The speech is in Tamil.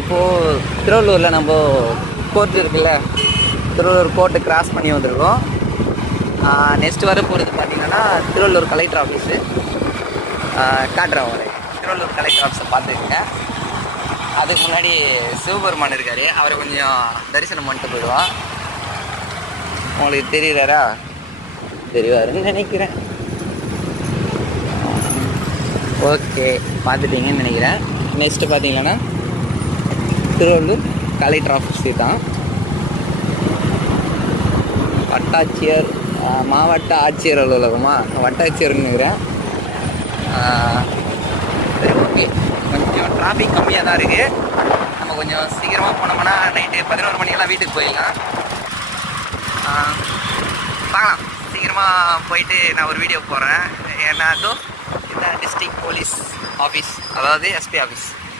இப்போது திருவள்ளூரில் நம்ம கோர்ட் இருக்குல்ல, திருவள்ளூர் கோர்ட்டு கிராஸ் பண்ணி வந்திருக்கோம். நெக்ஸ்ட் வர போகிறது பார்த்திங்கன்னா திருவள்ளூர் கலெக்டர் ஆஃபீஸு. காட்டுறேன் ஒரு திருவள்ளூர் கலெக்டர் ஆஃபீஸை பார்த்துக்குங்க. அதுக்கு முன்னாடி சிவபெருமான் இருக்கார், அவரை கொஞ்சம் தரிசனம் பண்ணிட்டு போயிடுவான். உங்களுக்கு தெரியுறாரா? தெரிவாருன்னு நினைக்கிறேன். ஓகே, பார்த்துட்டீங்கன்னு நினைக்கிறேன். நெக்ஸ்ட்டு பார்த்தீங்கன்னா திருவள்ளூர் கலெக்டர் ஆஃபீஸ் தான். வட்டாட்சியர், மாவட்ட ஆட்சியர் அலுவலகமா, வட்டாட்சியர்னு நினைக்கிறேன். சரி, ஓகே. கொஞ்சம் டிராஃபிக் கம்மியாக தான் இருக்குது. நம்ம கொஞ்சம் சீக்கிரமாக போனோம்னா நைட்டு 11 மணிக்கெல்லாம் வீட்டுக்கு போயிடலாம். பார்க்கலாம். சீக்கிரமாக போயிட்டு நான் ஒரு வீடியோ போடுறேன். ஏன்னா இந்த டிஸ்ட்ரிக்ட் போலீஸ் ஆஃபீஸ், அதாவது எஸ்பி ஆஃபீஸ்.